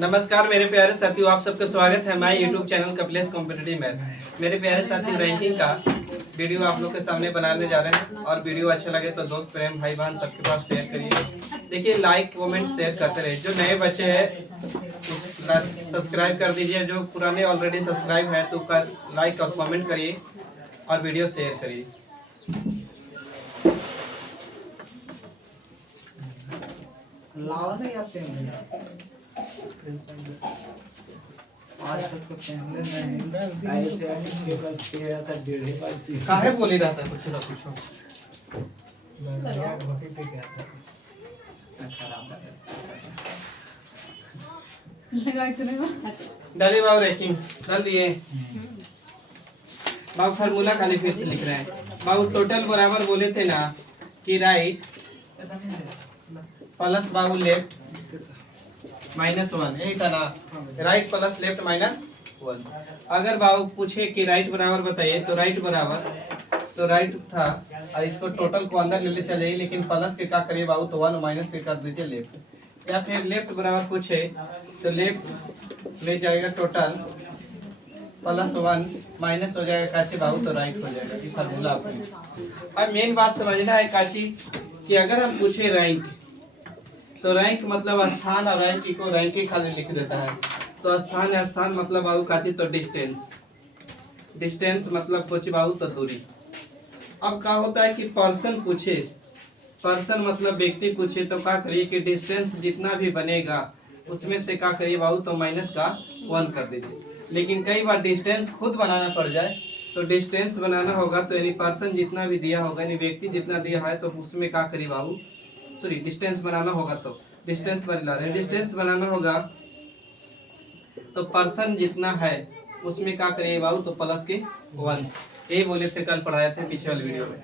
नमस्कार मेरे प्यारे साथियों, आप सबका स्वागत है हमारे YouTube channel Kapilesh competitive math. मेरे प्यारे साथियों, रैंकिंग का वीडियो आप लोग के सामने बनाने जा रहे हैं और वीडियो अच्छा लगे तो दोस्त प्रेम भाई बहन सबके पास शेयर करिए। देखिए, लाइक कमेंट शेयर करते रहिए। जो नए बच्चे हैं सब्सक्राइब कर दीजिए, जो पुराने ऑलरेडी सब्सक्राइब है तो लाइक और कमेंट करिए और वीडियो शेयर करिए। काहे बोली रहता है कुछ ना कुछ डालिए बाबू, रैंकिंग डाल दिए बाबू। फार्मूला खाली फिर से लिख रहे हैं बाबू। टोटल बराबर बोले थे ना कि राइट प्लस बाबू लेफ्ट -1, यही था ना। Right plus left -1। अगर बाबू पूछे कि राइट बराबर बताइए तो राइट बराबर तो राइट था और इसको टोटल को अंदर ले चले, लेकिन प्लस के क्या करिए बाबू तो 1 माइनस के कर दीजिए लेफ्ट। या फिर लेफ्ट बराबर पूछे तो लेफ्ट ले जाएगा टोटल +1 माइनस हो जाएगा काची बाबू तो राइट हो जाएगा। ये फार्मूला आपको अब मेन बात समझना है काची कि अगर हम पूछे रैंक तो रैंक मतलब स्थान और रैंक को रैंक ही खाली लिख देता है। तो स्थान है, स्थान मतलब बाबू काची तो डिस्टेंस, डिस्टेंस मतलब पूछे बाबू तो दूरी। अब क्या होता है कि पर्सन पूछे, पर्सन मतलब व्यक्ति पूछे तो क्या करिए कि डिस्टेंस जितना भी बनेगा उसमें से क्या करिए बाबू तो -1 कर दीजिए। लेकिन कई बार डिस्टेंस खुद बनाना पड़ जाए तो डिस्टेंस बनाना होगा तो यानी पर्सन जितना भी दिया होगा यानी व्यक्ति जितना दिया है तो उसमें क्या करिए बाबू सॉरी डिस्टेंस बनाना होगा तो डिस्टेंस बना रहे डिस्टेंस बनाना होगा तो पर्सन जितना है उसमें क्या करिए बाबू तो +1। ये बोले थे, कल पढ़ाए थे पिछले वाले वीडियो में।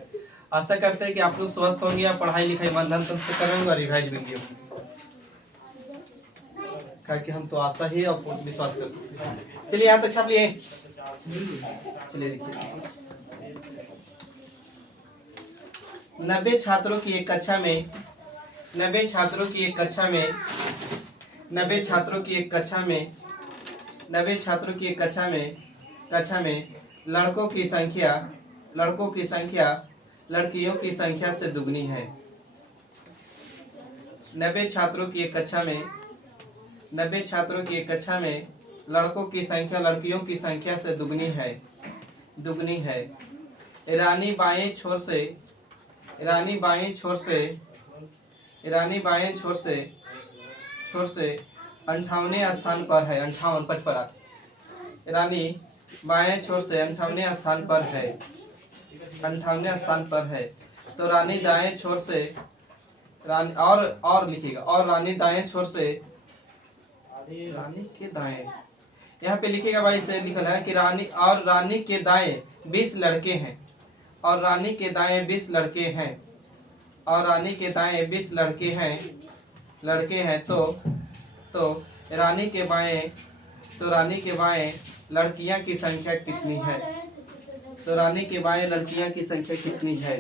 आशा करते हैं कि आप लोग स्वस्थ होंगे और पढ़ाई लिखाई मन धन तन से कर रहे होंगे, रिवाइज वीडियो कि हम तो आशा ही और विश्वास कर सकते हैं। चलिए यहाँ तक छाप लिए, चलिए लिखिए। 90 छात्रों की एक कक्षा में 90 छात्रों की एक कक्षा में 90 छात्रों की एक कक्षा में 90 छात्रों की एक कक्षा में लड़कों की संख्या लड़कियों की संख्या से दुगनी है। 90 छात्रों की एक कक्षा में 90 छात्रों की एक कक्षा में लड़कों की संख्या लड़कियों की संख्या से दुगनी है। ईरानी बाएं छोर से 58वें स्थान पर है। 58 55। ईरानी बाएं छोर से 58वें स्थान पर है। 58वें स्थान पर है। तो रानी दाएं छोर से और लिखिएगा और रानी दाएं छोर से रानी के दाएं यहाँ पे लिखिएगा भाई से लिखा है कि रानी के दाएं 20 लड़के हैं और रानी के दाएं 20 लड़के हैं और रानी के दाएं 20 लड़के हैं तो रानी के बाएं लड़कियां की संख्या कितनी है। तो रानी के बाएं लड़कियां की संख्या कितनी है।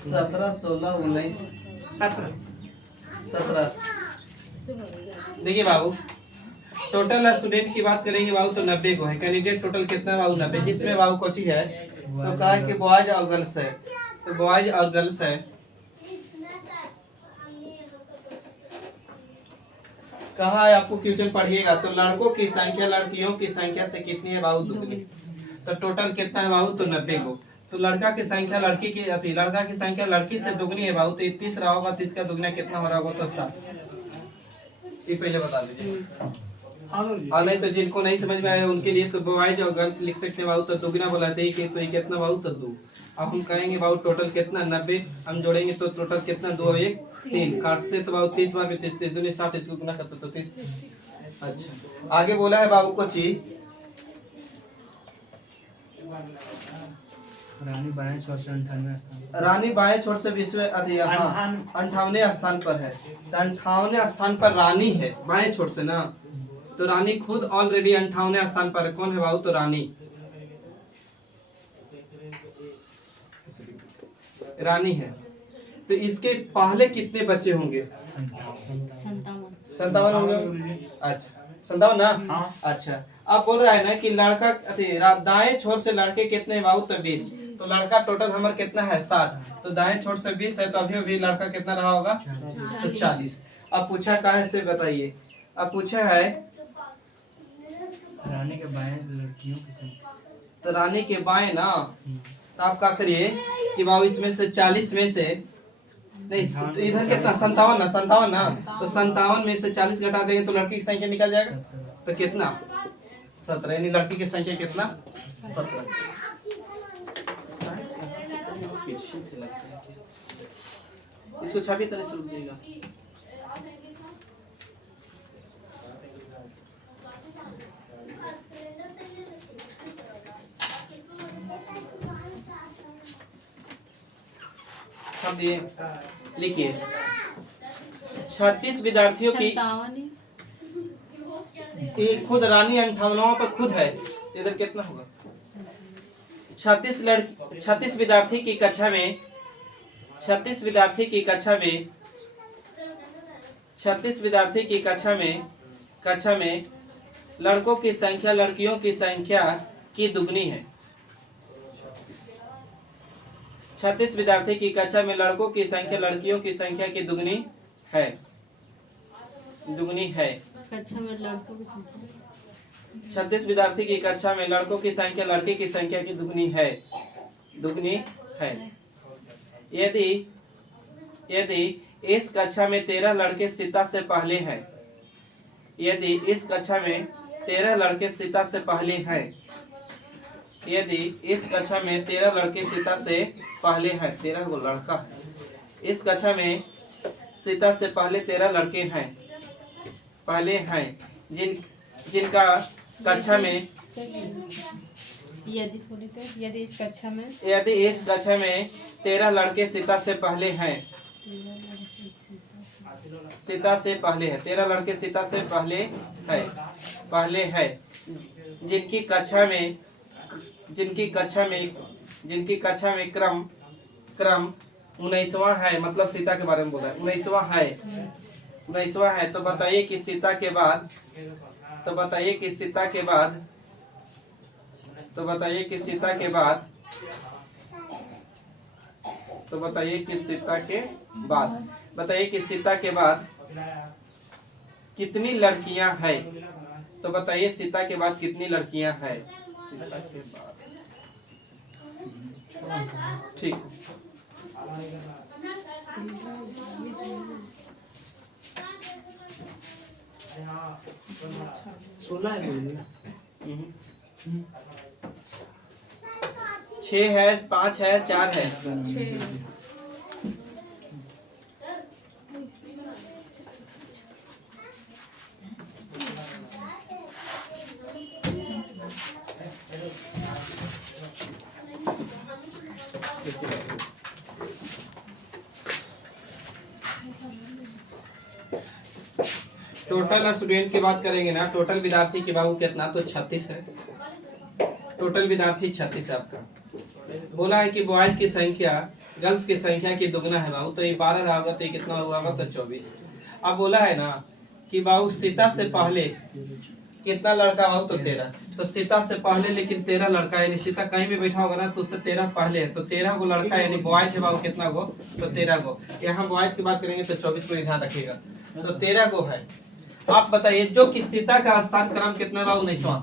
सत्रह 16 19 17 देखिए बाबू, टोटल स्टूडेंट की बात करेंगे बाबू तो 90 को है। कैंडिडेट टोटल कितना बाबू 90, जिसमें बाबू कोची है तो कहा कि बॉयज और गर्ल्स है तो बॉयज और गर्ल्स है। कहा है आपको क्वेश्चन पढ़िएगा, तो लड़कों की संख्या लड़कियों की संख्या से कितनी है बाबू? दुगनी। तो टोटल कितना है बाबू? तो 90 को। तो लड़का की संख्या लड़की की अति लड़का की संख्या लड़की से दुगनी है बाबू, तो 30 रहा होगा, 30 का दुगना कितना हो रहा होगा? तो 7। ये पहले बता दीजिए। और नहीं तो जिनको नहीं समझ में आया उनके लिए तो बॉयज और गर्ल्स लिख सकते हैं बाबू। तो दुगना बोलाते हैं कि तो ये कितना बाबू? तो 2। अब हम कहेंगे बाबू टोटल कितना? 90 हम जोड़ेंगे तो टोटल कितना? 2 और 1 3 काटते तो बाबू 30 बार में 30 दूनी 60, इसको गुना करते तो 30। अच्छा आगे बोला है बाबू को चीज रानी बाएं छोर से 98 स्थान। रानी बाएं छोर से 58वें स्थान पर है। तो 58वें स्थान पर रानी है बाएं छोर से ना, तो रानी खुद ऑलरेडी 58वें स्थान पर है। कौन है बाबू? तो रानी रानी है। तो इसके पहले कितने बच्चे होंगे? 57 होंगे। अच्छा 57 ना? हाँ। अच्छा आप बोल रहा है ना कि लड़का दाएं छोर से लड़के कितने हैं बाबू? तो 20। तो लड़का टोटल हमारा कितना है? 60। तो दाएं छोर से 20 है, तो अभी अभी लड़का कितना रहा होगा? तो 40। अब पूछा काहे से बताइए। अब पूछा है रानी के बाएं लड़कियों की संख्या। तो रानी के बाएं ना, तो आप क्या करिए कि बाबू इसमें से 40 में से नहीं तो इधर कितना? 57 ना, 57 ना, तो 57 में से 40 घटा देंगे तो लड़की की संख्या निकल जाएगा। तो कितना? 17। यानी लड़की की संख्या कितना? 17। इसको छापी तरह से रुक जाएगा। छाप दिए। लिखिए 36 विद्यार्थियों की ये खुद रानी 58वां पर खुद है। इधर कितना होगा? 36 विद्यार्थी की कक्षा में 36 विद्यार्थी की कक्षा में 36 विद्यार्थी की कक्षा में लड़कों की संख्या लड़कियों की संख्या की दुगनी है। 36 विद्यार्थी की कक्षा में लड़कों की संख्या लड़कियों की संख्या की दुगनी है। कक्षा में लड़कों की संख्या 36 विद्यार्थी की कक्षा में लड़कों की संख्या लड़की की संख्या की दुगनी है। यदि इस कक्षा में 13 लड़के सीता से पहले हैं, यदि इस कक्षा में 13 लड़के सीता से पहले हैं, यदि इस कक्षा में 13 लड़के सीता से पहले हैं, 13 वो लड़का है। इस कक्षा में सीता से पहले 13 लड़के हैं जिनका कक्षा में यदि इस कक्षा में 13 लड़के सीता से पहले हैं 13 लड़के सीता से पहले है जिनकी कक्षा में क्रम 19वां है। मतलब सीता के बारे में बोला है 19वां है। तो बताइए कि सीता के बाद कितनी लड़कियां हैं? तो बताइए सीता के बाद कितनी लड़कियां हैं? सीता के बाद ठीक 6 है, 5 है, 4 है। टोटल स्टूडेंट की बात करेंगे ना, टोटल विद्यार्थी की बाबू कितना? तो 36 है। टोटल विद्यार्थी 36 है आपका। बोला है कि बॉयज की संख्या गर्ल्स की संख्या की दुगना है बाबू, तो ये 12 रहा होगा तो ये कितना हुआ होगा? तो 24। अब बोला है ना कि बाबू सीता से पहले कितना लड़का बाबू? तो 13। तो सीता से पहले लेकिन 13 लड़का, यानी सीता कहीं भी बैठा होगा ना तो उससे 13 पहले है, तो 13 गो लड़का यानी बॉयज है बाबू। कितना गो? तो 13 गो। यहाँ बॉयज की बात करेंगे तो 24 को ध्यान रखिएगा। तो 13 गो है। आप बताइए जो कि सीता का स्थान क्रम कितना बाबू? 19वां।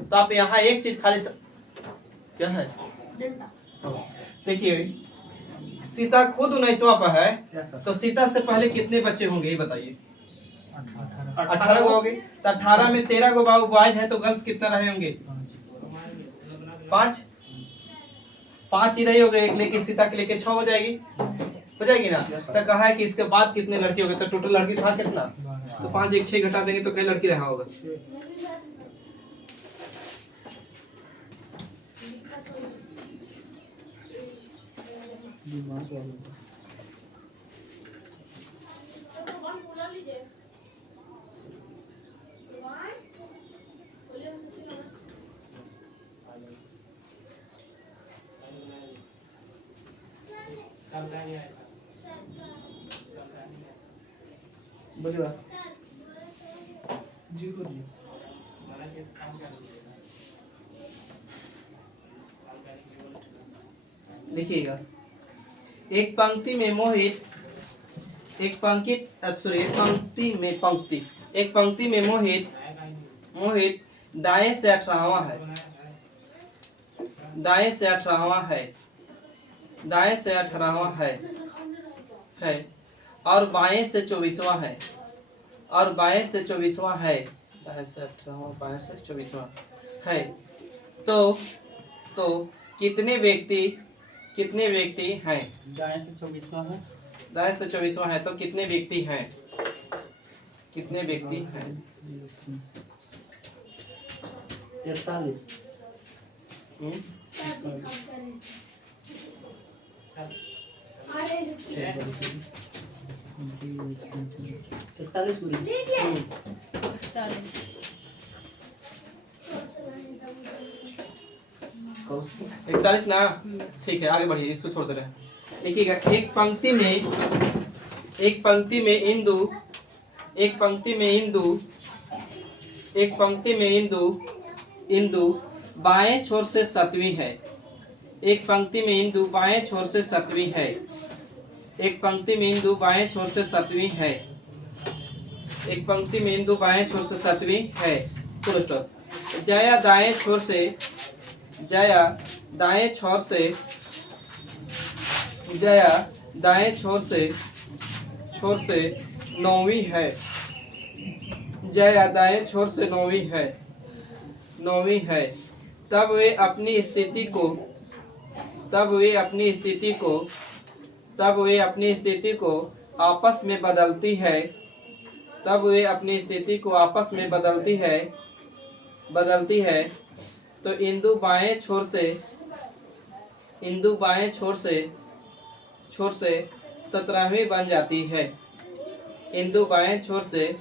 तो आप यहाँ एक चीज खाली क्या है देखिए, सीता खुद 19वां पर है, तो सीता से पहले कितने बच्चे होंगे ये बताइए? 18 गो होंगे। तो 18 में 13 गो बाबू बॉयज है, तो गर्ल्स कितना रहे होंगे? 5 5 ही रही हो गए, लेकिन सीता के लेके 6 हो जाएगी ना। तो कहा है कि इसके बाद कितने लड़की हो गए? तो टोटल लड़की था कितना? तो 5 1 6 घटा देंगे तो कई लड़की रहा होगा? बोलिए जी को जी देखिएगा, एक पंक्ति में मोहित, एक पंक्ति में मोहित दाएं से 18वां है, दाएं से 18वां है और बाएं से 24वां है, दाएं से 18वां बाएं से 24वां है। तो कितने व्यक्ति हैं? दाएं से 24वां है, दाएं से 24वां है, तो कितने व्यक्ति हैं? 43 हम्म? हम्म। 41 ना? ठीक है, आगे बढ़िए, इसको छोड़ दे रहे हैं। देखिएगा, एक पंक्ति में इंदु बाएं छोर से 7वीं है। एक पंक्ति में इंदु बाएं छोर से 7वीं है। एक पंक्ति में इंदु बाएं छोर से 7वीं है। एक पंक्ति में इंदु बाएं छोर से 7वीं है। Full stop. जया दाएं छोर से 9वीं है। जया दाएं छोर से 9वीं है। तब वे अपनी स्थिति को आपस में बदलती है। तो इंदु बाएं छोर से 17वीं बन जाती है। इंदु बाएं छोर से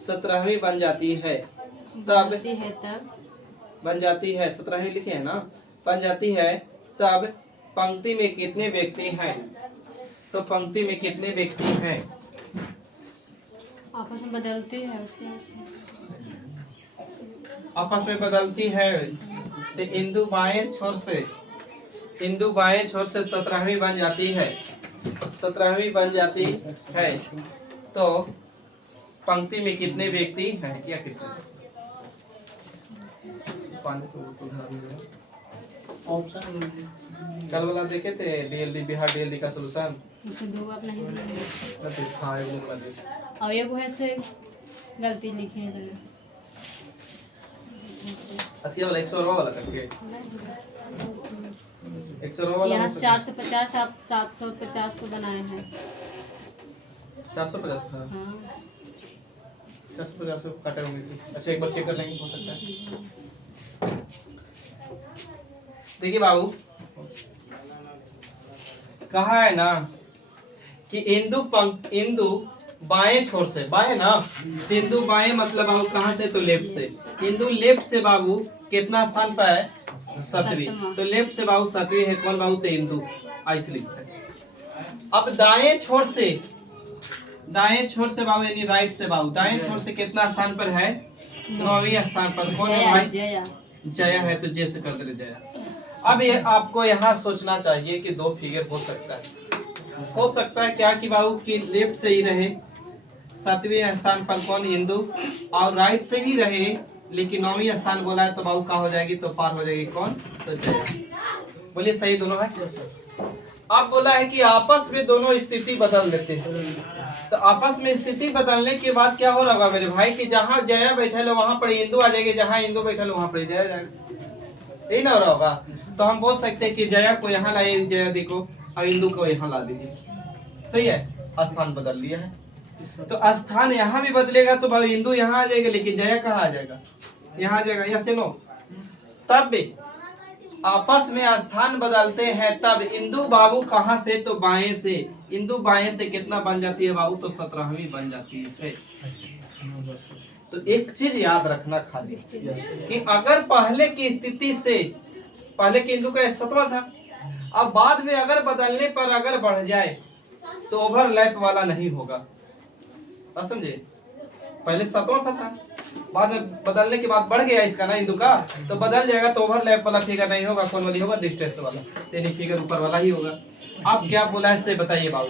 17वीं बन जाती है। तब बन जाती है 17वीं लिखे है ना? बन जाती है। तब पंक्ति में कितने व्यक्ति हैं? तो पंक्ति में कितने व्यक्ति हैं? आपस में बदलती है उसके आपस में बदलती है। तो इंदु बाएं छोर से 17वीं बन जाती है। तो पंक्ति में कितने व्यक्ति हैं? या कितने? ऑप्शन कल वाला देखे थे डीएलडी, बिहार डीएलडी का सॉल्यूशन। उसमें 2 आप नहीं दिए। हाँ, एक नंबर दे। और एक है से गलती लिखे हैं। अतिया वाला 100 वाला करके 100 वाला यहाँ 450 आप 750 को बनाए हैं। 450 था। हाँ 450 को काटे होंगे। अच्छा, एक बार चेक कर लेंगे, हो सकता है। देखिए बाबू, कहा है ना कि इंदु बाएं छोर से, बाएं ना? इंदु बाएं मतलब बाबू कहाँ से? तो लेफ्ट से। इंदु लेफ्ट से बाबू कितना स्थान पर है? 7वीं। तो लेफ्ट से बाबू 7वीं है। कौन बाबू? तो इंदु। ऐसे लिखते हैं। अब दाएं छोर से दाएं छोर से बाबू यानी राइट से बाबू दाएं छोर से कितना स्थान पर है? 9वें स्थान पर। कौन है भाई? जया। जया है, तो जे से कर दे जया। अब ये आपको यहाँ सोचना चाहिए कि दो फिगर हो सकता है। हो सकता है क्या कि बाबू की लेफ्ट से ही रहे 7वें स्थान पर कौन? इंदु, और राइट से ही रहे लेकिन 9वीं स्थान बोला है तो बाबू का हो जाएगी? तो पार हो जाएगी कौन? तो जया। बोलिए सही दोनों है। अब बोला है कि आपस में दोनों स्थिति बदल देते हैं। तो आपस में स्थिति बदलने के बाद क्या हो रहा होगा मेरे भाई कि जहाँ जया बैठे लो वहां पर इंदु आ जाएगी, जहाँ इंदु बैठे लो वहां पर जया जाएगा। यही ना हो रहा होगा। तो हम बोल सकते हैं कि जया को यहाँ लाइए, जया देखो, और इंदु को यहाँ ला दीजिए। सही है, स्थान बदल लिया है। तो स्थान यहाँ भी बदलेगा तो भाई इंदु यहाँ आ जाएगा लेकिन जया कहाँ आ जाएगा? यहाँ आ जाएगा। या से नो, तब भी आपस में स्थान बदलते हैं तब इंदु बाबू कहाँ से? तो बाएं से। इंदु बाएं से कितना बन जाती है बाबू? तो 17वीं बन जाती है। तो एक चीज याद रखना खाली कि अगर पहले की स्थिति से, पहले की इंदु का 7वां था, अब बाद में अगर बदलने पर अगर बढ़ जाए तो ओवरलैप वाला नहीं होगा। समझे? पहले 7वां का था, बाद में बदलने के बाद बढ़ गया इसका ना इंदु का, तो बदल जाएगा तो ओवरलैप वाला फिगर नहीं होगा। कौन वाली होगा? डिस्टेंस वाला, यानी फिगर ऊपर वाला ही होगा। आप क्या बोला इससे बताइए बाबू?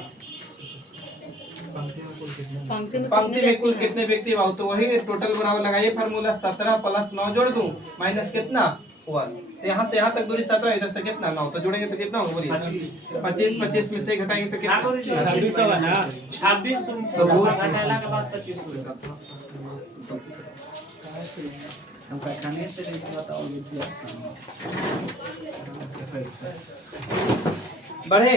पंक्ति में कुल कितने व्यक्ति बाबू? तो वही टोटल बराबर लगाइए फार्मूला। 17 प्लस 9 जोड़ दूं माइनस कितना? 1। तो यहाँ से यहाँ तक दूरी 17, इधर से कितना? 9। तो जोड़ेंगे तो कितना होगा? बोलिए 25। 25 में से घटाएंगे तो कितना? 26 होगा ना। 26 तो वो घटाला के बाद 25 होगा। हमका खाने से नहीं बताओ विधि ऑप्शन बढ़े।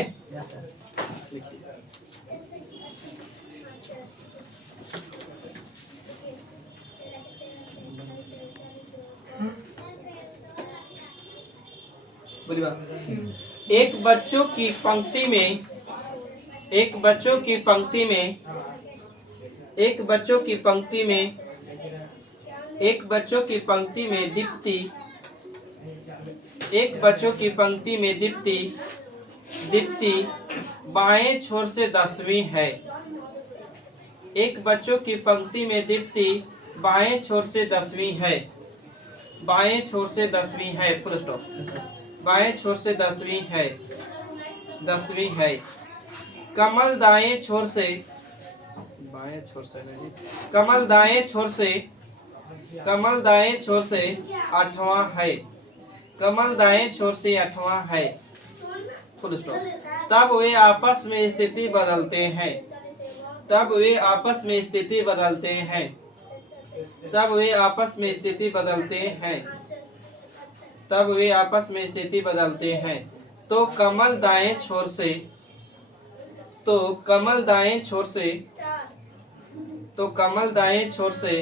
बोलिए बात। एक बच्चों की पंक्ति में, एक बच्चों की पंक्ति में, एक बच्चों की पंक्ति में, एक बच्चों की पंक्ति में दीप्ति, एक बच्चों की पंक्ति में दीप्ति, दीप्ति बाएं छोर से 10वीं है। एक बच्चों की पंक्ति में दीप्ति बाएं छोर से 10वीं है। बाएं छोर से 10वीं है। Full stop. बाएं छोर से 10वीं है। 10वीं है। कमल दाएं छोर से, बाएं छोर से नहीं, कमल दाएं छोर से, कमल दाएं छोर से 8वां है। कमल दाएं छोर से 8वां है। Full stop. तब वे आपस में स्थिति बदलते हैं। तब वे आपस में स्थिति बदलते हैं। तब वे आपस में स्थिति बदलते हैं। तब वे आपस में स्थिति बदलते हैं। तो कमल दाएं छोर से, तो कमल दाएं छोर से, तो कमल दाएं छोर से,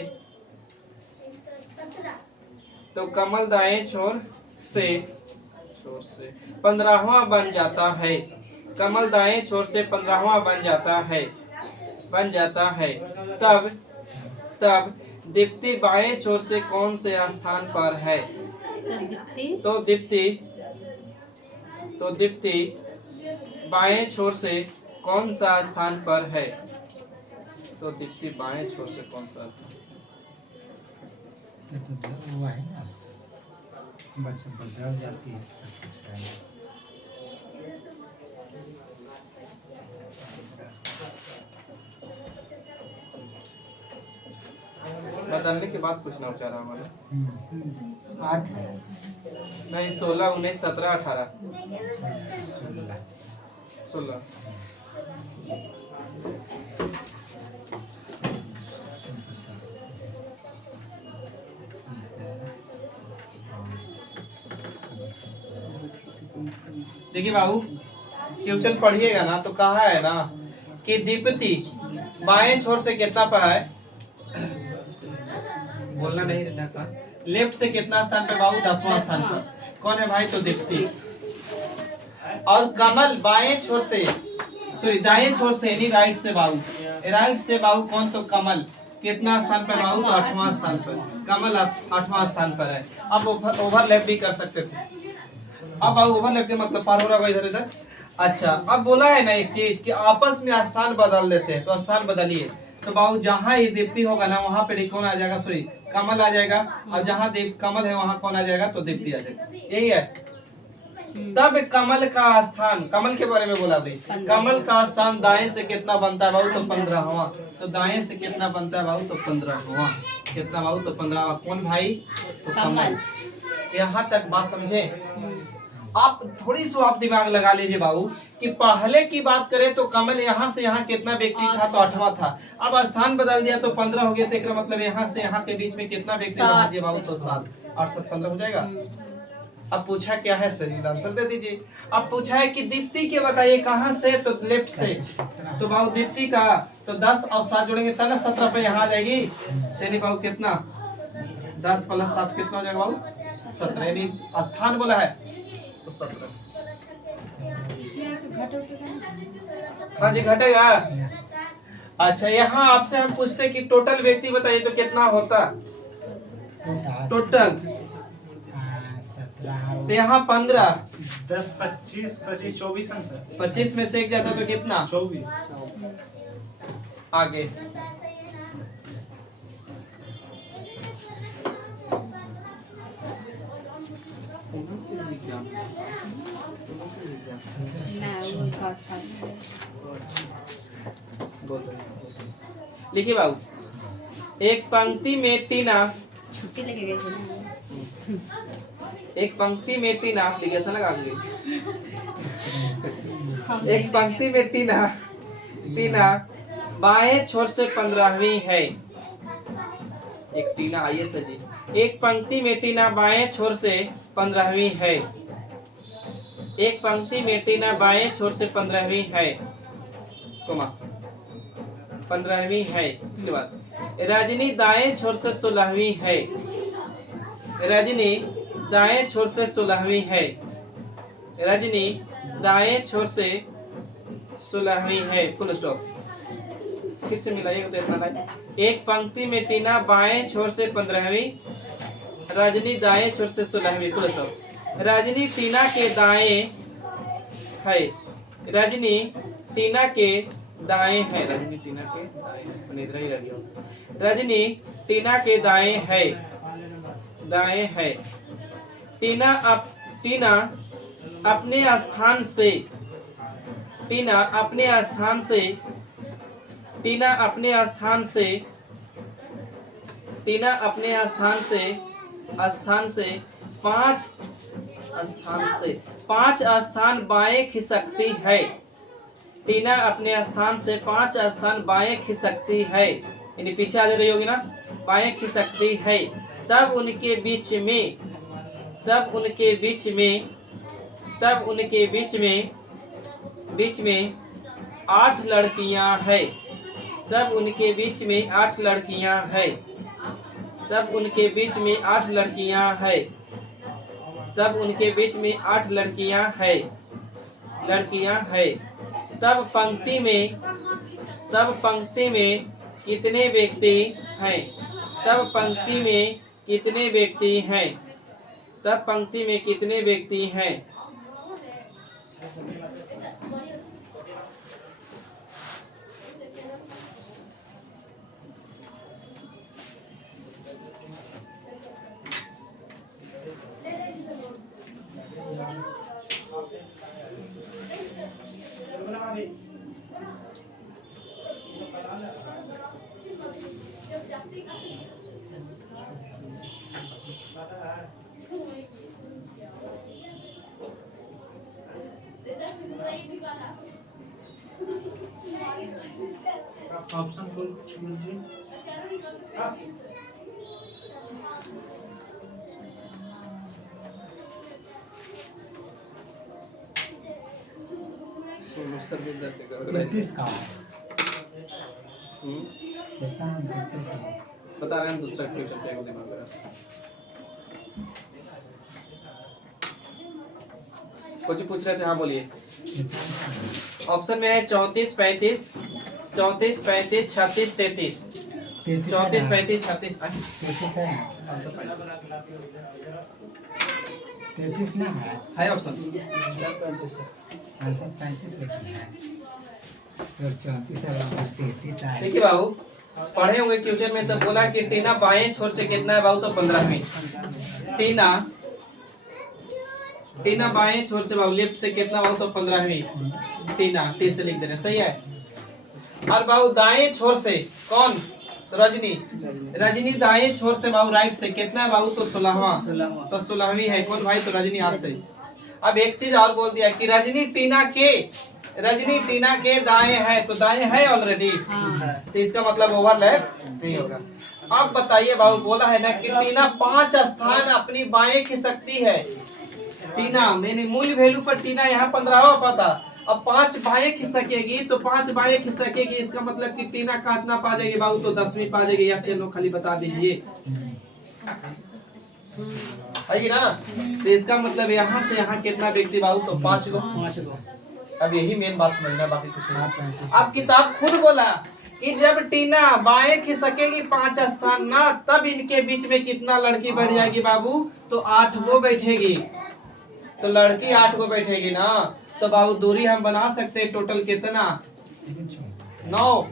तो कमल दाएं छोर से 15वां बन जाता है। कमल दाएं छोर से 15वां बन जाता है, बन जाता है। तब तब दीप्ति बाएं छोर से कौन से स्थान पर है? तो दीप्ति, तो दीप्ति बाएं छोर से कौन सा स्थान पर है? तो दीप्ति बाएं छोर से कौन सा स्थान? तो वो है ना, बच्चे बदल जाती है। बदलने के बाद पूछना चाह रहा हूँ। 8 है नहीं, 16, 19, 17, 18, 16। देखिए बाबू, क्वेश्चन पढ़िएगा ना तो कहा है ना कि दीप्ति बाएं छोर से कितना पर है? बोलना नहीं रहता। लेफ्ट से कितना स्थान पे बाबू? 10वां स्थान पर। कौन है भाई? तो दीप्ति। और कमल बाएं छोर से, सॉरी दाएं छोर से यानी राइट से बाबू, राइट से बाबू कौन? तो कमल कितना स्थान पर बाबू? तो 8वां स्थान पर। कमल 8वां स्थान पर है। अब ओवरलैप भी कर सकते थे। अब बाबू ओवरलैप के मतलब पार हो रहा होगा इधर इधर। अच्छा, अब बोला है ना एक चीज कि आपस में स्थान बदल देते हैं, तो स्थान बदलिए। तो बाबू जहाँ ये दीप्ति होगा ना वहाँ पे कौन आ जाएगा, सॉरी कमल आ जाएगा, और जहाँ दीप कमल है वहाँ कौन आ जाएगा, तो दीप्ति आ जाएगा। यही है। तब कमल का स्थान, कमल के बारे में बोला भाई, कमल का स्थान दाएं से कितना बनता है बाबू, तो 15वां। तो दाएं से कितना बनता है बाबू, तो 15वां। कितना बाबू, तो 15वां। कौन भाई, तो कमल। यहाँ तक बात समझे। आप थोड़ी सी आप दिमाग लगा लीजिए बाबू कि पहले की बात करें तो कमल यहाँ से यहाँ कितना व्यक्ति था, तो 8वां था। अब स्थान बदल दिया तो 15 हो गया, तो इसका मतलब यहाँ से यहाँ के बीच में कितना व्यक्ति बढ़ा दिया बाबू, तो 7। 8 7 15 हो जाएगा। अब पूछा क्या है, सही आंसर दे दीजिए। अब पूछा है कि दीप्ति के बताइए कहाँ से, तो लेफ्ट से। तो बाबू दीप्ति का तो 10 और 7 जोड़ेंगे तब ना 17 पे यहाँ आ जाएगी। यानी बाबू कितना, 10 + 7 कितना हो जाएगा बाबू, 17। यानी स्थान बोला है तो 17। हाँ जी घटेगा। अच्छा, यहाँ आपसे हम पूछते कि टोटल व्यक्ति बताइए तो कितना होता टोटल, 17 तो यहाँ 15, 10 25 25 24 आंसर 25 में से एक जाता तो कितना, 24। आगे लिखिए बाबू, एक पंक्ति में टीना, छुट्टी लेके गए थे ना। एक पंक्ति में टीना लिखे ऐसा लगा दूंगी। एक पंक्ति में टीना बाएं छोर से 15वीं है। एक टीना, आइए सजी। एक पंक्ति में टीना बाएं छोर से 15वीं है। एक पंक्ति में टीना बाएं छोर से 15वीं है, 15वीं है। उसके बाद रजनी दाएं छोर से 16वीं है। रजनी दाएं छोर से 16वीं है। रजनी दाएं छोर से 16वीं है। Full stop. फिर से मिलाइएगा तो इतना लाइक। एक पंक्ति में टीना बाएं छोर से 15वीं, रजनी दाएं छोर से 16वीं। Full stop. रजनी टीना के दाएं है। रजनी टीना के दाएं है। रजनी टीना के दाएं है। इधर ही रह गया। रजनी टीना के दाएं है। दाएं है। टीना अपने स्थान से, टीना अपने स्थान से, टीना अपने स्थान से, टीना अपने स्थान से 5 स्थान बाएं खिसकती है। टीना अपने स्थान से 5 स्थान बाएं खिसकती है, यानी पीछे आ जा रही होगी ना, बाएं खिसकती है। तब उनके बीच में 8 लड़कियां हैं। तब उनके बीच में 8 लड़कियां हैं। तब उनके बीच में 8 लड़कियां हैं। तब उनके बीच में 8 लड़कियां हैं। तब पंक्ति में कितने व्यक्ति हैं? तब पंक्ति में कितने व्यक्ति हैं? तब पंक्ति में कितने व्यक्ति हैं? ऑप्शन खोल लीजिए। तैतीस का बता रहे हैं दूसरा क्वेश्चन क्या दिमाग लगा। कुछ पूछ रहे थे, हाँ बोलिए। ऑप्शन में है 34 35 34 35 36 33। 34 35 36 33 ना है ऑप्शन। आंसर 35 लेकिन है तो 34 है बाबू 33 है। देखिए बाबू पढ़े होंगे क्वेश्चन में तो बोला कि टीना बाएं छोर से कितना है बाबू तो 15वीं। टीना बाएं छोर से बाबू लेफ्ट से कितना बाबू तो 15वीं। टीना टी से लिख दे रहे हैं, सही है। और बाबू दाएं छोर से कौन? रजनी। रजनी दाएं छोर से बाबू राइट से कितना है बाबू तो 16वां। तो 16वीं है कौन भाई तो रजनी आज से। अब एक चीज और बोल दिया कि रजनी टीना के दाएं है तो दाएं है ऑलरेडी, तो इसका मतलब ओवरलैप नहीं होगा। अब बताइए बाबू बोला है ना कि टीना 5 स्थान अपनी बाएं खिसकती है। टीना मैंने मूल वैल्यू पर टीना यहाँ 15वां पाता, अब 5 बाएं खिसकेगी तो 5 बाएं खिसकेगी, इसका मतलब कि टीना कितना पा जाएगी बाबू तो 10वीं पा जाएगी। या से लोग खाली बता दीजिए है कि ना। तो इसका मतलब यहाँ से यहाँ कितना व्यक्ति बाबू तो 5 गो। अब यही मेन बात समझना, बाकी कुछ नहीं। अब किताब खुद बोला कि जब टीना बाएं खिसकेगी 5 स्थान ना, तब इनके बीच में कितना लड़की बैठ जाएगी बाबू तो 8 गो बैठेगी। तो लड़की 8 गो बैठेगी ना, तो बाबू दूरी हम बना सकते हैं टोटल कितना 9।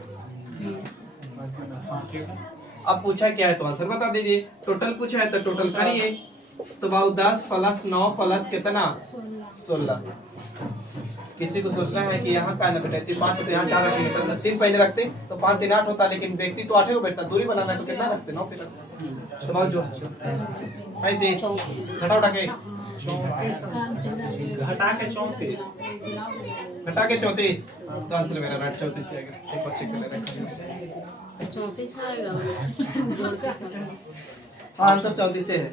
अब पूछा क्या है तो आंसर बता दीजिए। टोटल पूछा है तो टोटल करिए। तो बाबू 10 + 9 + कितना 16। किसी को सोचना है कि यहाँ का ना बेटा 5 तो यहाँ 4 रखेंगे तो 3 पहले रखते तो 5 3 8 होता, लेकिन व्यक्ति तो 8 को बैठता, दूरी बनाना है तो कितना रखते 9 पे रखते। तो बाबू जो है 23 घटा के 34 घटा के 34 घटा के 34 तो आंसर मेरा राइट 34 आएगा। एक और चेक कर लेना 34 आएगा जोड़ के सब। हाँ आंसर 34 से है।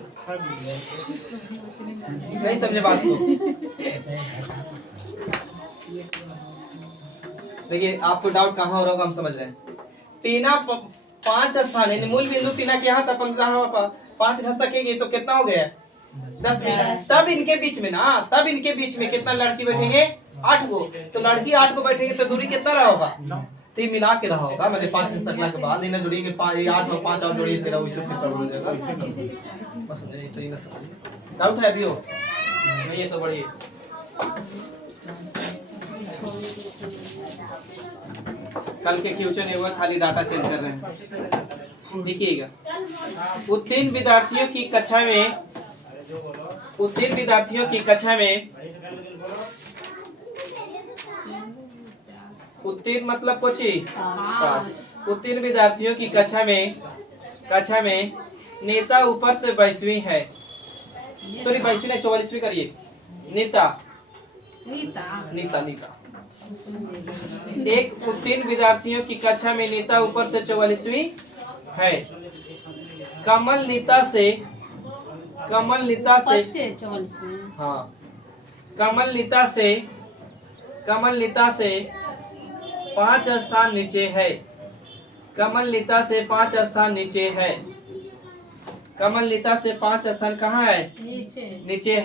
नहीं समझे बात को। देखिए आपको डाउट कहाँ हो रहा होगा हम समझ रहे हैं। टीना 5 स्थान है, मूल बिंदु टीना के यहाँ था 15वां पर 5 घस सकेगी तो कितना हो गया 10वीं। तब इनके बीच में ना, तब इनके बीच में कितना लड़की बैठेंगे 8 गो। तो लड़की 8 को बैठेंगे तो दूरी कितना रहा होगा तो ये मिला के रहा होगा। मैंने 5 घस सकने के बाद इन्हें जोड़ी के 8 और 5 और जोड़ी तेरा वैसे फिर कर हो जाएगा। बस समझिए तो ये समझिए। डाउट है अभी हो नहीं है तो बढ़िए। कल के क्वेश्चन है वो खाली डाटा चेंज कर रहे हैं, देखिएगा। उत्तीर्ण विद्यार्थियों की कक्षा में उत्तीर्ण मतलब कुछ उत्तीर्ण विद्यार्थियों की कक्षा में नेता ऊपर से 22वीं है, सॉरी 22वीं नहीं 44वीं करिए। नीता एक उत्तीर्ण विद्यार्थियों की कक्षा में नीता ऊपर से 44वीं है। कमल नीता से हाँ कमल नीता से 5 स्थान नीचे है। कमल नीता से 5 स्थान नीचे है। कमल नीता से 5 स्थान कहाँ है नीचे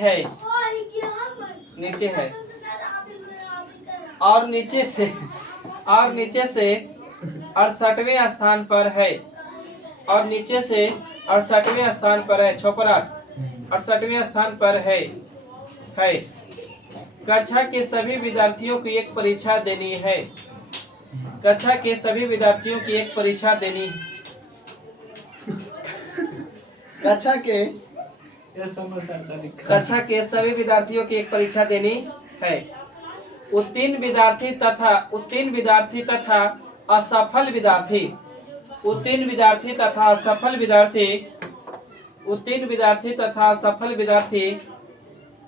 है और नीचे से 68वें स्थान पर है। और नीचे से 68वें स्थान पर है 68वें स्थान पर है। कक्षा के सभी विद्यार्थियों को एक परीक्षा देनी है। कक्षा के सभी विद्यार्थियों की एक परीक्षा देनी कक्षा के सभी विद्यार्थियों की एक परीक्षा देनी है। उत्तीर्ण विद्यार्थी तथा असफल विद्यार्थी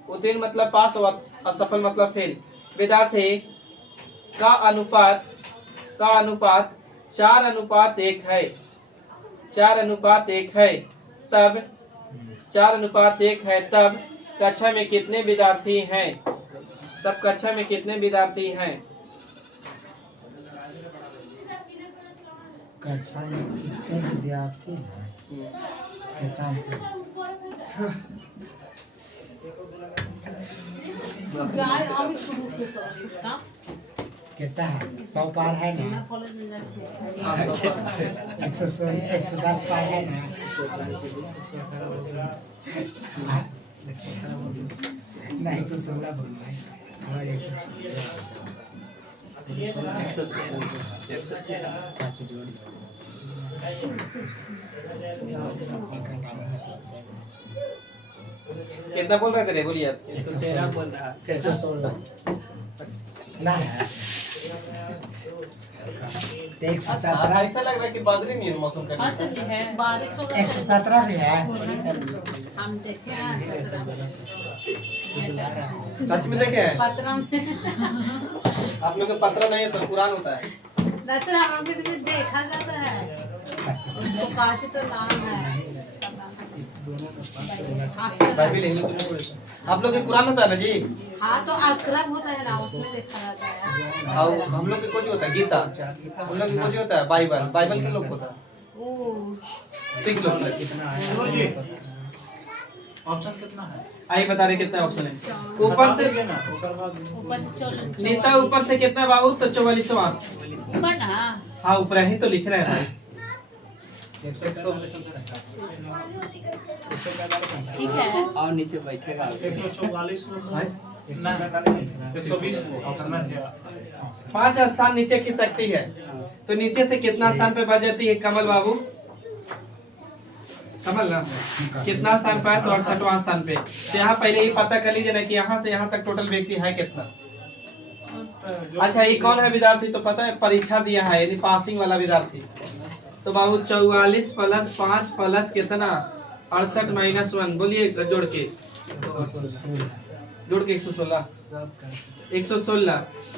उत्तीर्ण मतलब पास और असफल मतलब फेल विद्यार्थी का अनुपात 4:1 है। 4:1 है। तब 4:1 है तब कक्षा में कितने विद्यार्थी हैं? कक्षा में कितने विद्यार्थी हैं? कितना है 100 पार है ना 110 पार है ना ना 116 बोल भाई और 113 जोड़ कितना बोल रहे थे रे बोलिए 113 बोल रहा 116 ना एक 117 ऐसा लग रहा है कि बादली नहीं है मौसम का हाँ सर है बारिश हो 117 भी है हम देखे हैं सच में देखे हैं पत्रम से आप लोग के पत्र नहीं है तो कुरान होता है दरअसल हम लोग भी देखा जाता है उसको काशी तो नाम है बाइबल इंग्लिश में पढ़े आप लोग के कुरान होता है ना जी हाँ तो अक्रम होता है ना उसमें देखा जाता है और हम लोग के कुछ होता है गीता हम लोग के कुछ होता है बाइबल बाइबल के लोग होता है ओ सिख लोग से कितना है ऑप्शन कितना है आइए बता रहे कितना ऑप्शन है ऊपर से ना ऊपर बाद ऊपर से चलो नीता ऊपर से कितना बाबू तो 44वां ऊपर ना हाँ ऊपर ही तो लिख रहे हैं भाई 145 ठीक है और नीचे बैठेगा 144 ना 120 पांच स्थान नीचे की सकती है तो नीचे से कितना स्थान पे बढ़ जाती है कमल बाबू कमल ना कितना स्थान पे है तो 68वां स्थान पे तो यहाँ पहले ही पता कर लीजिए ना कि यहाँ से यहाँ तक टोटल व्यक्ति है कितना अच्छा ये कौन है विद्यार्थी तो पता है परीक्षा दिया है यानी पासिंग वाला विद्यार्थी तो बाबू 44 प्लस 5 प्लस कितना 68 माइनस 1 बोलिए जोड़ के 116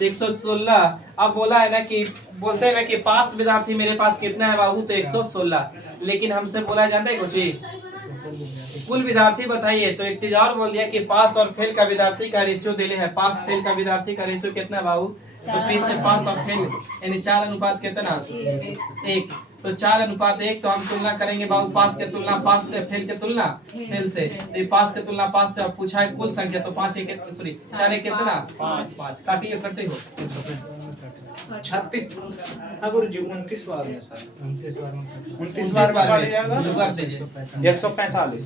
116 अब बोला है ना कि बोलते हैं ना कि पास विद्यार्थी मेरे पास कितना है बाबू तो 116 लेकिन हमसे बोला जानता है कुछ कुल विद्यार्थी बताइए तो एक चीज और बोल दिया कि पास और फेल का विद्यार्थी का रेशियो दिले है पास फेल का विद्यार्थी का रेशियो कितना है बाबू तो 20 से पास और फेल यानी 4 अनुपात कितना 1 तो 4:1 तो हम तुलना करेंगे बाबू पास के तुलना पास से फेल के तुलना फेल से तो ये पास के तुलना पास से अब पूछा है कुल संख्या तो 5 एक सॉरी 4 एक कितना 5 काटिए करते हो 36 गुरु जी 29 बार में सर 29 बार बार में जाएगा कर दीजिए 145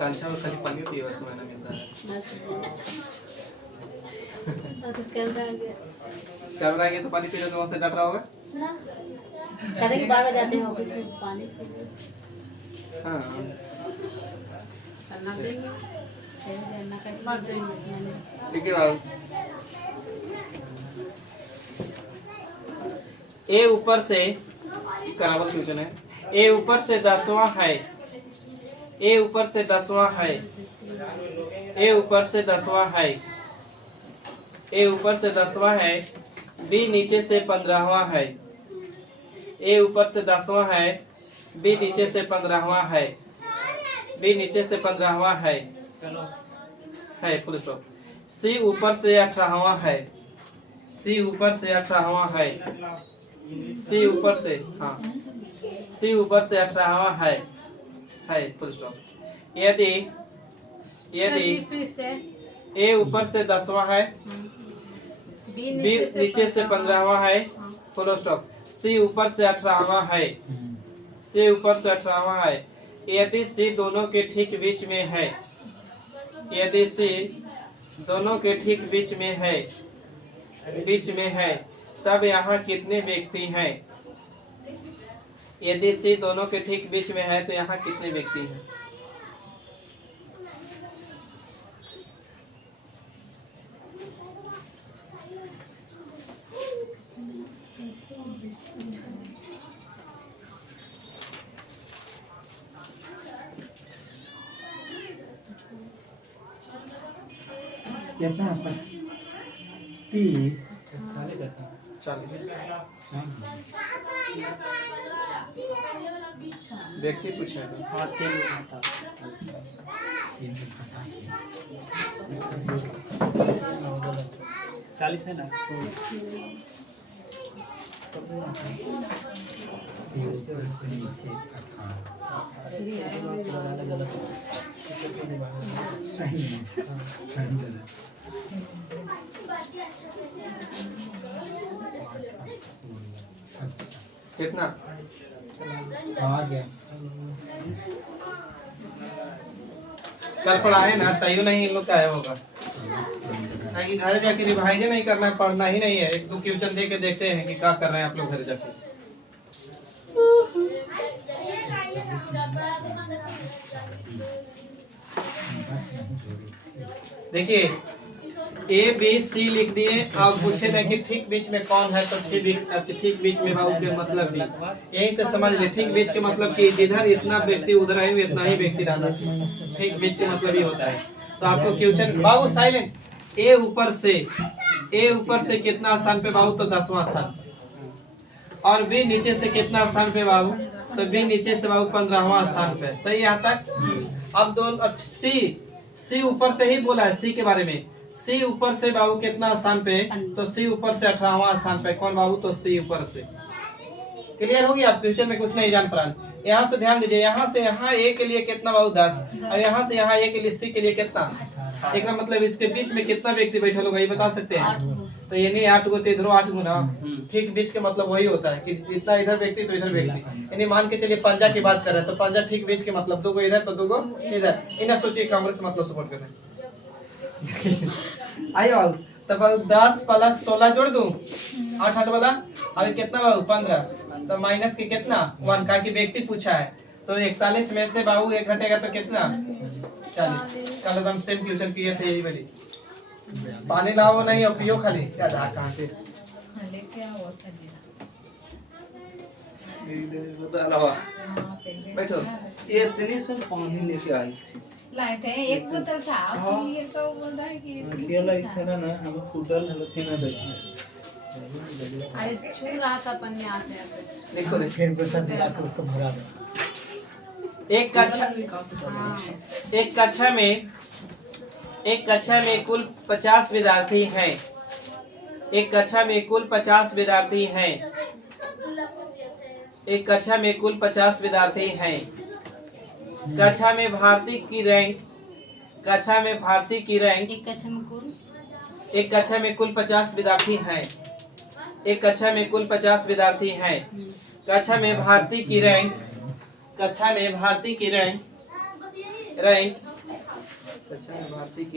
आकांक्षा और खाली पानी पीवा समय ना मिलता है कैमरा आ गया तो पानी पी रहे तो वहाँ से डट रहा होगा ना करेंगे 12 जाते हैं ऑफिस में पानी हाँ करना चाहिए करना कैसे बात मैंने ठीक है बाबू ए ऊपर से करावल क्वेश्चन है ए ऊपर से 10वां है ए ऊपर से 10वां है ए ऊपर से 10वां है ए ऊपर से 10वां है बी नीचे से 15वां है ए ऊपर से 10वां है बी नीचे से 15वां है बी नीचे से 15वां है फुल स्टॉप सी ऊपर से 18वां है सी ऊपर से 18वां है सी ऊपर से हाँ सी ऊपर से 18वां है फुल स्टॉप यदि फिर से ए ऊपर से 10वां है बी नीचे से 15वां है फुल स्टॉप सी ऊपर से 18वां है सी ऊपर से 18वां है यदि सी दोनों के ठीक बीच में है यदि सी दोनों के ठीक बीच में है तब यहाँ कितने व्यक्ति हैं यदि सी दोनों के ठीक बीच में है तो यहाँ कितने व्यक्ति हैं कितना 30 40 व्यक्ति पूछा है 40 है ना सी ऊपर से नीचे 18 सही है सही है अच्छा कितना आ गया कल पढ़ाए ना तैयो नहीं इन लोग का आया होगा ताकि घर जाके रिवाइज नहीं करना है, पढ़ना ही नहीं है। एक दो क्वेश्चन दे के देखते हैं कि क्या कर रहे हैं आप लोग घर जाके। देखिए ए बी सी लिख दिए, अब पूछे ना कि ठीक बीच में कौन है, तो ठीक बीच में बाबू के मतलब भी यहीं से समझ ले। ठीक बीच के मतलब कि जिधर इतना व्यक्ति उधर है इतना ही व्यक्ति रहना चाहिए। ठीक बीच के मतलब ही होता है। तो आपको क्वेश्चन बाबू साइलेंट, ए ऊपर से कितना स्थान पे बाबू, तो 10वां स्थान। और बी नीचे से कितना स्थान पे बाबू, तो बी नीचे से बाबू 15वां स्थान पे। सही यहाँ तक। अब दोनों सी ऊपर से ही बोला है, सी के बारे में। सी ऊपर से बाबू कितना स्थान पे, तो सी ऊपर से 18वां स्थान पे। कौन बाबू, तो सी ऊपर से। क्लियर होगी। आप फ्यूचर में कुछ नहीं जान पा। यहाँ से ध्यान दीजिए, यहाँ से यहाँ ए के लिए कितना बाबू 10, और यहाँ से यहाँ ए के लिए सी के लिए कितना। एक मतलब इसके बीच में कितना व्यक्ति बैठा होगा ये बता सकते हैं। तो ये नहीं 8 गो तो इधर 8 गो ना। ठीक बीच के मतलब वही होता है कि इतना इधर व्यक्ति तो इधर व्यक्ति। यानी मान के चलिए पंजा की बात कर रहे हैं, तो पंजा ठीक बीच के मतलब 2 गो इधर तो 2 गो इधर। इन्हें सोचिए कांग्रेस मतलब सपोर्ट कर रहे हैं। आइए बाबू, तब 10 + 16 जोड़ दूं, 8 वाला। अभी कितना बाबू 15, तो माइनस के कितना 1 का कि व्यक्ति पूछा है। तो 41 में से बाबू 1 घटेगा तो कितना 40। कल हम सेम क्वेश्चन किए थे यही वाली। पानी लाओ नहीं और पियो खाली। क्या जा कहां पे लेके आओ सजी बैठो। ये इतनी से पानी लेके आई थी। लाए थे, एक बोतल था आपके लिए, तो बोल रहा है कि अकेला इतना ना हम फुटल है लेकिन ना देखिए। अरे छू रहा था पन्ने आते आते। देखो रे, फिर गुस्सा दिला के उसको भगा दो। एक कक्षा में कुल 50 विद्यार्थी हैं। एक कक्षा में कुल 50 विद्यार्थी हैं। एक कक्षा में कुल 50 विद्यार्थी हैं। कक्षा में भारती की रैंक एक कक्षा में कुल 50 विद्यार्थी हैं। एक कक्षा में कुल 50 विद्यार्थी हैं। कक्षा में भारती की रैंक कक्षा में भारती की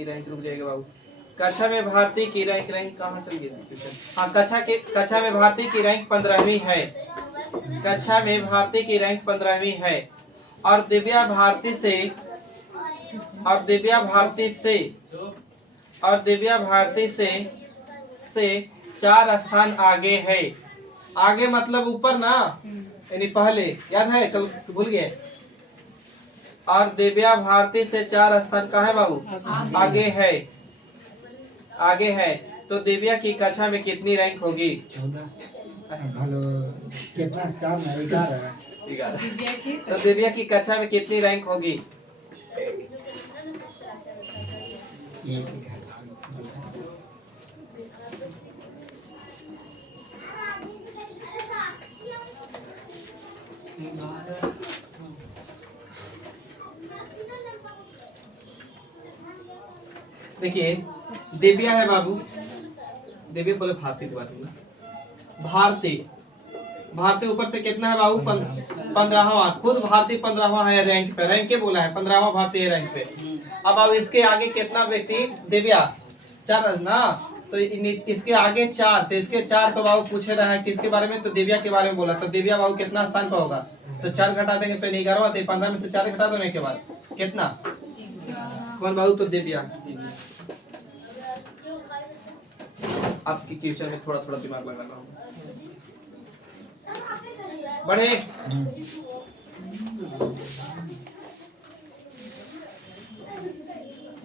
रैंक रुक जाएगा बाबू। कक्षा में भारती की रैंक कहाँ चल गई? हाँ, कक्षा में भारती की रैंक 15वीं है। कक्षा में भारती की रैंक 15वीं है। और दिव्या भारती से 4 स्थान आगे है। आगे मतलब ऊपर ना, यानी पहले। याद है, कल भूल गए। और दिव्या भारती से 4 स्थान कहाँ है बाबू? आगे है। तो दिव्या की कक्षा में कितनी रैंक होगी? 14। हेलो कितना 4 ना 11 तो दिव्या की कक्षा में कितनी रैंक होगी? देखिए दिव्या है बाबू। दिव्या बोले भारती की बात है। भारती ऊपर से कितना है बाबू? 15वां। खुद भारती 15वां है रैंक पे। रैंक के बोला है 15वां भारती है रैंक पे। अब इसके आगे कितना व्यक्ति? दिव्या 4 ना, तो इसके आगे 4। तो इसके 4 तो बाबू पूछे रहा है किसके बारे में? तो दिव्या के बारे में बोला। तो दिव्या बाबू कितना स्थान पर होगा? तो 4 घटा देंगे तो 11वां। तो 15 में से 4 घटा देने के बाद कितना? कौन बाबू? तो दिव्या। आपकी क्वेश्चन में थोड़ा थोड़ा दिमाग लगाना होगा। बढ़े।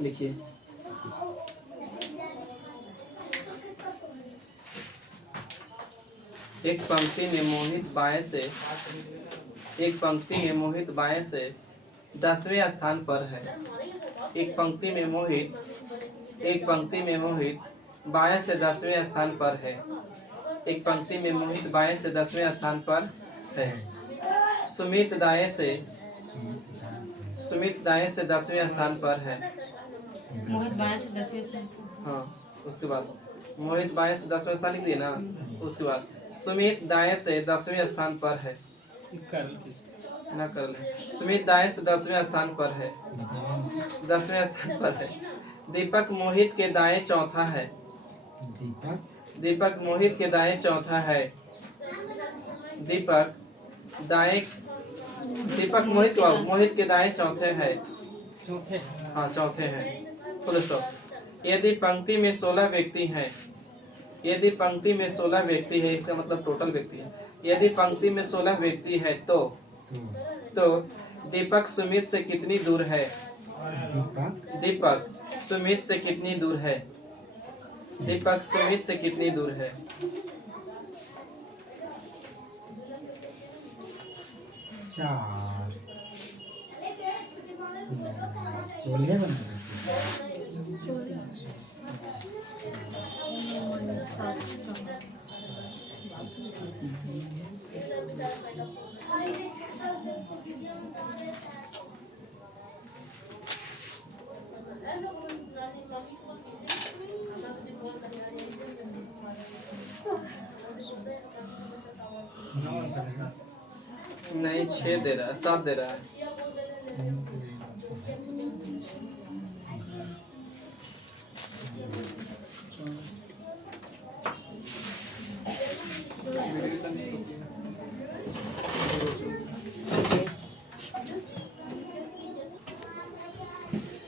लिखिए एक पंक्ति में मोहित बाएं से 10वें स्थान पर है। एक पंक्ति में मोहित बाएं से 10वें स्थान पर है। एक पंक्ति में मोहित बाएं से 10वें स्थान पर है। सुमित दाएं से 10वें स्थान पर है। मोहित बाएं से 10वें स्थान पर। हाँ, उसके बाद मोहित बाएं से 10वें स्थान लिख दिए ना। उसके बाद सुमित दाएं से 10वें स्थान पर है। ना कर ले। सुमित दाएं से 10वें स्थान पर है। 10वें स्थान पर है। दीपक मोहित के दाएं चौथा है। दीपक मोहित के दाएं चौथा है। दीपक मोहित के दाएं चौथे है। हाँ, चौथे हैं। Full stop. यदि पंक्ति में 16 व्यक्ति हैं, यदि पंक्ति में 16 व्यक्ति है, इसका मतलब टोटल व्यक्ति है। यदि पंक्ति में 16 व्यक्ति है तो दीपक सुमित से कितनी दूर है? दीपक सुमित से कितनी दूर है? दीपक सुमित से कितनी दूर है? नहीं, 6 दे रहा है, 7 दे रहा है।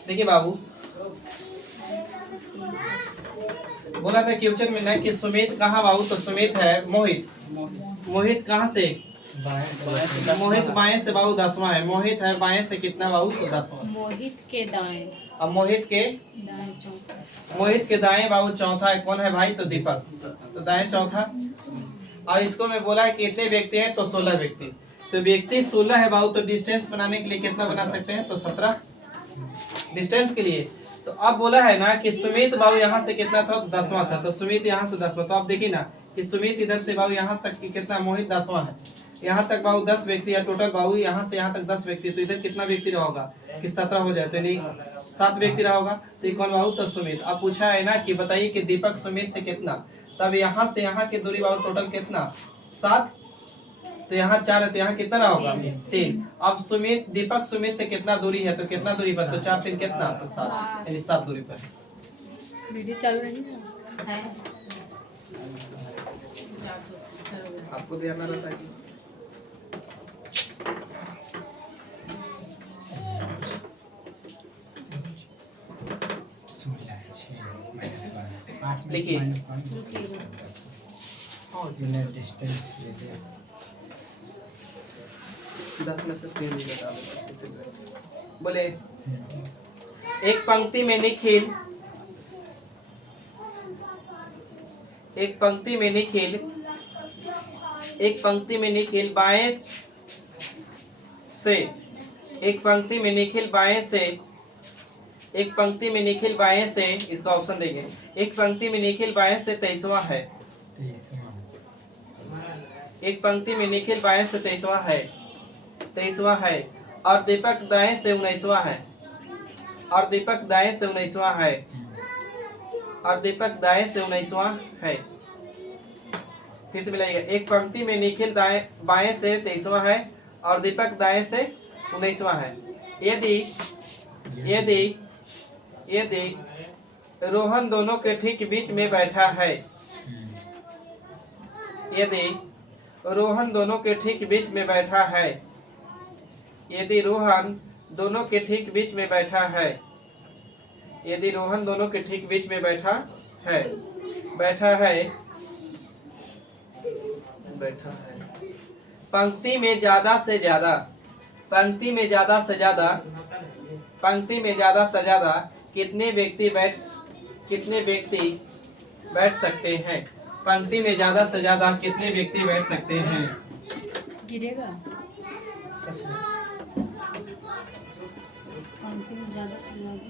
देखिए बाबू, बोला था क्वेश्चन में ना कि सुमित कहाँ बाबू, तो सुमित है मोहित। मोहित कहाँ से? मोहित बाएं से बाबू 10वां है। मोहित है बाएं से कितना बाबू? तो 10वां। मोहित के दाएं। अब मोहित के दाएं चौथा। मोहित के दाएं बाबू चौथा है। कौन है भाई? तो दीपक। तो दाएं चौथा। और इसको मैं बोला है कितने व्यक्ति हैं? तो 16 व्यक्ति। तो व्यक्ति 16 है बाबू, तो डिस्टेंस बनाने के लिए कितना बना सकते हैं? तो 17 डिस्टेंस के लिए। तो अब बोला है ना कि सुमित बाबू यहाँ से कितना था? 10वां था। तो सुमित यहाँ से 10वां। तो आप देखिए ना कि सुमित इधर से बाबू यहाँ तक कितना? मोहित 10वां है। यहाँ तक बाबू 10 व्यक्ति है टोटल बाबू। यहाँ से यहाँ तक 10 व्यक्ति। तो इधर कितना व्यक्ति रहोगा कि 17 हो जाए? तो नहीं, 7 व्यक्ति रहोगा। तो ये कौन बाबू? तो सुमित। अब पूछा है ना कि बताइए कि दीपक सुमित से कितना। तब यहाँ से यहाँ की दूरी बाबू टोटल कितना? 7। तो यहाँ 4 है, तो यहाँ कितना होगा? 3। अब सुमित दीपक सुमित से कितना दूरी है? तो कितना दूरी पर? तो 4 3 कितना? तो 7, यानी 7 दूरी पर है। वीडियो चालू नहीं है? आपको ध्यान रहता है कि लिखिए। डिस्टेंस 10 में से 3 बोले। एक पंक्ति में निखिल एक पंक्ति में निखिल बाएं से एक पंक्ति में निखिल बाएं से इसका ऑप्शन देंगे। एक पंक्ति में निखिल बाएं से 23वां है। एक पंक्ति में निखिल बाएं से 23वां है और दीपक दाएं से 19वां है। और दीपक दाएं से 19वां है। और दीपक दाएं से 19वां है। फिर से मिलाइएगा। एक पंक्ति में निखिल बाएं से 23वां है और दीपक दाएं से 19वां है। यदि रोहन दोनों के ठीक बीच में बैठा है। यदि रोहन दोनों के ठीक बीच में बैठा है। यदि रोहन दोनों के ठीक बीच में बैठा है। यदि रोहन दोनों के ठीक बीच में बैठा है। पंक्ति में ज्यादा से ज्यादा कितने व्यक्ति बैठ सकते हैं? पंक्ति में ज्यादा से ज्यादा कितने व्यक्ति बैठ सकते हैं? गिरेगा। पंक्ति में ज्यादा से ज्यादा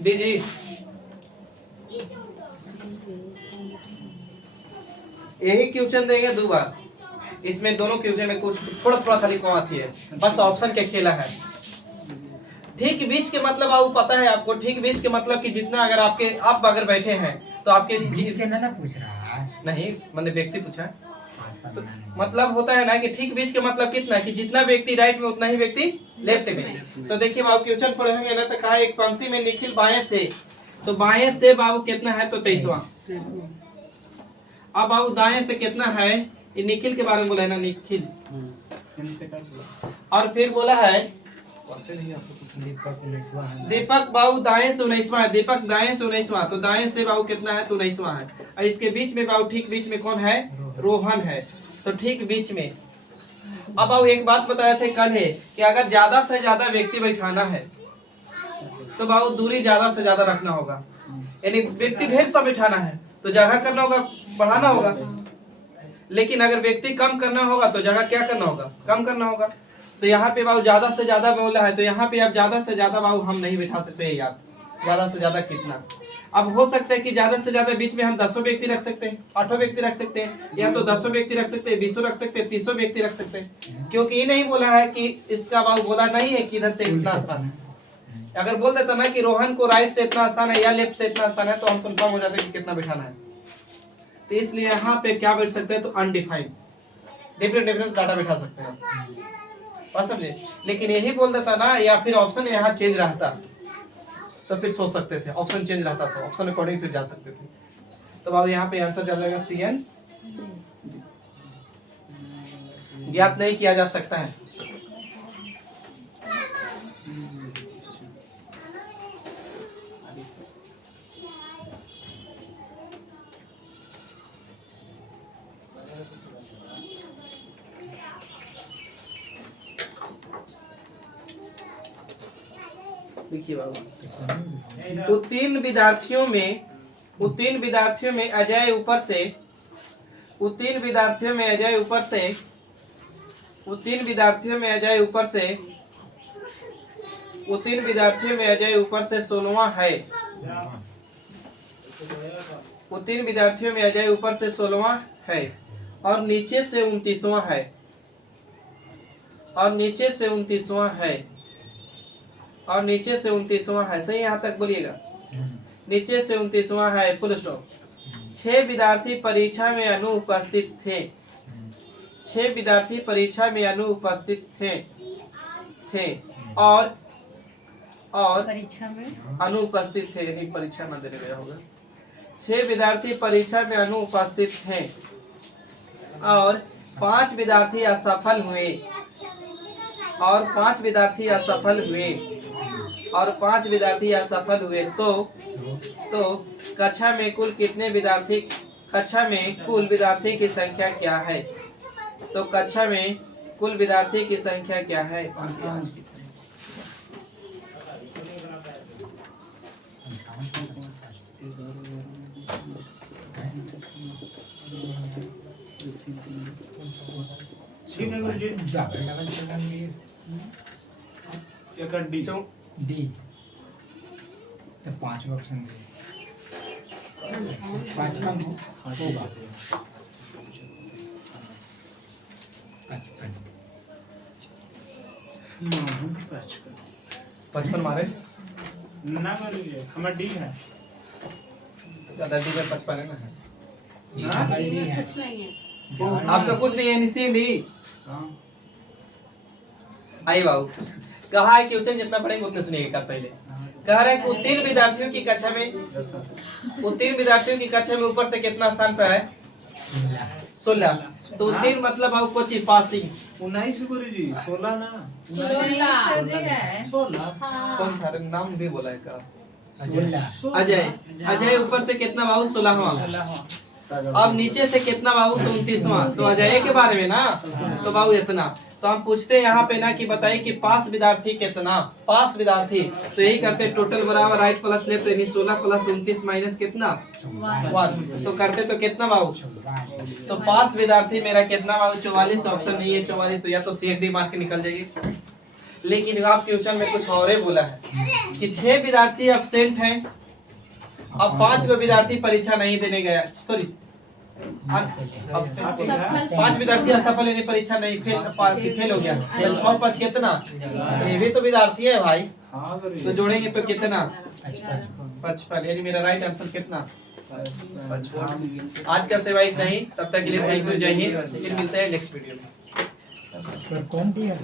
डी डी जी। यही क्वेश्चन देंगे 2 बार, इसमें दोनों क्वेश्चन में कुछ थोड़ा थोड़ा खाली कम आती है, बस ऑप्शन के खेला है। ठीक बीच के मतलब आपको पता है, आपको ठीक बीच के मतलब कि जितना अगर आप अगर बैठे हैं तो आपके बीच के ना पूछ रहा है, नहीं मैंने व्यक्ति पूछा है। तो नहीं। मतलब होता है ना कि ठीक बीच के मतलब कितना कि जितना व्यक्ति राइट में उतना ही व्यक्ति लेफ्ट में। तो देखिए बाबू क्वेश्चन पढ़ेंगे ना तो कहा एक पंक्ति में निखिल बाएं से, तो बाएं से बाबू कितना है तो 23वां। अब बाबू दाएं से कितना है, ये निखिल के बारे में बोला है ना, निखिल। और फिर बोला है दीपक बाबू दाएं से 19वां है, दीपक दाएं से 19वां, तो दाएं से बाबू कितना है तो 19वां है। और इसके बीच में बाबू ठीक बीच में कौन है, रोहन है, तो ठीक बीच में। अब बाबू एक बात बताए थे कल है कि अगर ज्यादा से ज्यादा व्यक्ति बैठाना है तो बाबू दूरी ज्यादा से ज्यादा रखना होगा, यानी व्यक्ति ढेर सा बैठाना है तो जगह करना होगा, बढ़ाना होगा। लेकिन अगर व्यक्ति कम करना होगा तो जगह क्या करना होगा, कम करना होगा। तो यहाँ पे बाबू ज्यादा से ज्यादा बोला है, तो यहाँ पे आप ज्यादा से ज्यादा बाबू हम नहीं बैठा सकते हैं यार, ज्यादा से ज्यादा कितना। अब हो सकता है कि ज्यादा से ज्यादा बीच में हम 10 व्यक्ति रख सकते हैं, 8 व्यक्ति रख सकते हैं, या तो 10 व्यक्ति रख सकते हैं, 20 रख सकते हैं, 30 व्यक्ति रख सकते हैं, क्योंकि ये नहीं बोला है कि इसका बाबू बोला नहीं है कि इधर से इतना स्थान है। अगर बोल देता ना कि रोहन को राइट से इतना स्थान है या लेफ्ट से इतना स्थान है तो हम कंफर्म हो जाते कि कितना बैठाना है। तो इसलिए यहाँ पे क्या बैठ सकते हैं तो अनडिफाइंड, डिफरेंट डाटा बैठा सकते हैं, बात समझे। लेकिन यही बोल देता ना या फिर ऑप्शन यहाँ चेंज रहता तो फिर सोच सकते थे, ऑप्शन चेंज रहता तो ऑप्शन अकॉर्डिंग फिर जा सकते थे। तो बाबू यहाँ पे आंसर चलेगा CN, ज्ञात नहीं किया जा सकता है। देखिए बाबू उत्तीर्ण विद्यार्थियों में अजय ऊपर से उत्तीर्ण विद्यार्थियों में अजय ऊपर से 16वां है, उत्तीर्ण विद्यार्थियों में अजय ऊपर से 16वां है और नीचे से 29वां है, और नीचे से 29वां है, और नीचे से 29वां है। सही यहाँ तक बोलिएगा, नीचे से 29वां है, फुल स्टॉप। 6 विद्यार्थी परीक्षा में अनुपस्थित थे, 6 विद्यार्थी परीक्षा में अनुपस्थित थे और परीक्षा में अनुपस्थित थे, यानी परीक्षा न देने गया होगा। 6 विद्यार्थी परीक्षा में अनुपस्थित थे और 5 विद्यार्थी असफल हुए, और 5 विद्यार्थी असफल हुए, और 5 विद्यार्थी असफल हुए। तो कक्षा में कुल कितने विद्यार्थी, कक्षा में कुल विद्यार्थी की संख्या क्या है, तो कक्षा में कुल विद्यार्थी की संख्या क्या है। ठीक है गुरुजी। डी तो 5 ऑप्शन दिए, 55 होगा, 55 55 मारे ना करिए, हमारा डी है। ज्यादा डी में 55 है ना है। हाँ? कुछ नहीं है। आपका कुछ नहीं है, निसीम डी। आइए बाबू, कहा है कि उच्चन जितना पढ़ेंगे उतने सुनिएगा। पहले कह रहा है कि उत्तीर्ण विद्यार्थियों की कक्षा में ऊपर से कितना स्थान पे है, 16। तो उत्तीर्ण मतलब बाबू कुछ पासिंग 19 गुरुजी, 16 ना, 16 कौन था नाम भी बोला है का, 16 अजय ऊपर से कितना बाबू 16वां। अब नीचे से कितना बाबू 29वां, तो अजय के बारे में ना, तो बाबू इतना। तो हम पूछते हैं यहाँ पे ना कि बताइए कि पास विद्यार्थी कितना, पास विद्यार्थी, तो यही करते हैं टोटल बराबर राइट प्लस लेफ्ट, यानी 16 प्लस 29 माइनस कितना 1, तो करते तो कितना बाबू, तो पास विद्यार्थी मेरा कितना बाबू 44, ऑप्शन नहीं है 44, तो या तो CFD मार्क निकल जाएगी। लेकिन आपके क्वेश्चन में कुछ और ही बोला है कि 6 विद्यार्थी एब्सेंट हैं, अब 5 को विद्यार्थी परीक्षा नहीं देने गया, सॉरी 5 विद्यार्थी असफल यानी परीक्षा नहीं फेल हो गया, 6 5 कितना, ये भी तो विद्यार्थी है भाई, तो जोड़ेंगे तो कितना 55, यानी मेरा राइट आंसर कितना 55। आज का सेवा इतना ही, तब तक के लिए थैंक यू, जय हिंद, फिर मिलते हैं नेक्स्ट वीडियो में। कौन दिया